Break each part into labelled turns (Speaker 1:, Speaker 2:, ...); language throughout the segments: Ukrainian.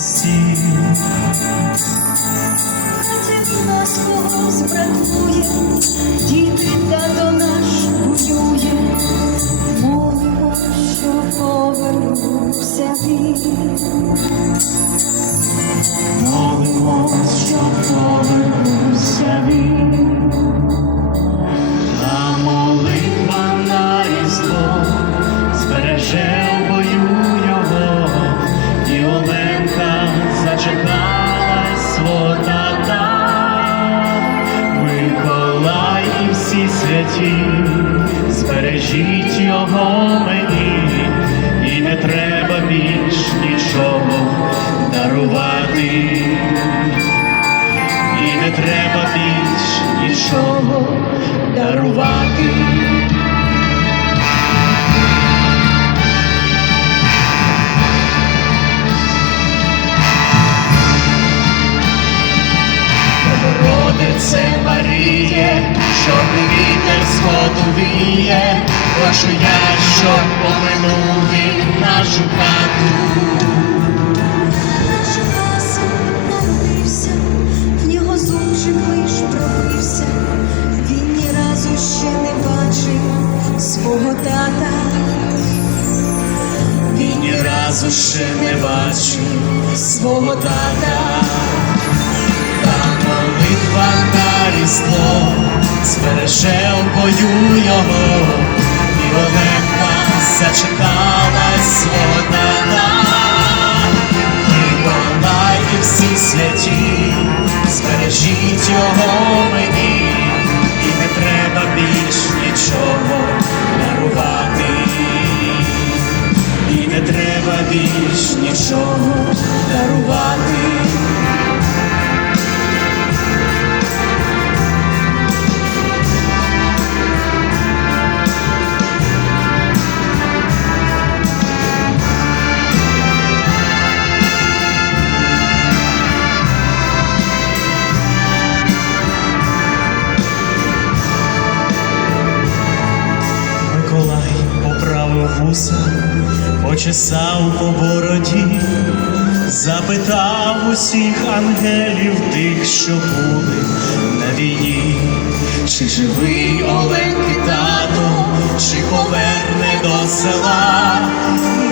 Speaker 1: всі.
Speaker 2: Хаті нас когось бракує, діти
Speaker 1: збережіть його мені, і не треба більш нічого дарувати. І не треба більш нічого дарувати. Богородице Маріє, щоб вітер сходу віє, прошу я, щоб поминув він нашу хату.
Speaker 2: Наш Василь в нього зубчик лиш пробився, він ні разу ще не бачив свого тата.
Speaker 1: Він ні разу ще не бачив свого тата, та молитва на різдво збереже в бою його, і Оленка зачекалась свого тата, Миколай і всі святі, збережіть його мені, і не треба більш нічого дарувати. І не треба більш нічого дарувати. Вуса, почесав по бороді, запитав усіх ангелів тих, що були на війні, чи живий Оленки тато, чи поверне до села,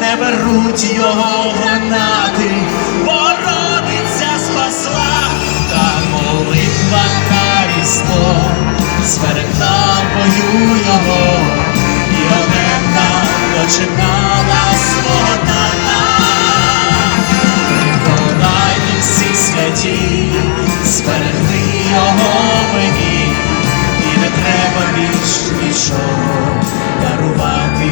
Speaker 1: не беруть його гранати, Бородиця спасла, та молитва на різдво нічого дарувати.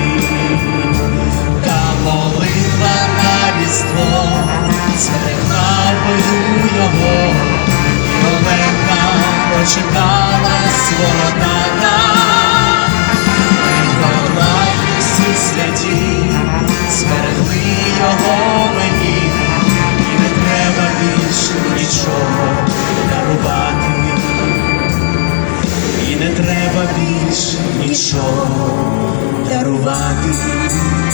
Speaker 1: Та молитва на різдво зберегла в бою його, і Оленка почекала свого тата. І не треба більше нічого дарувати.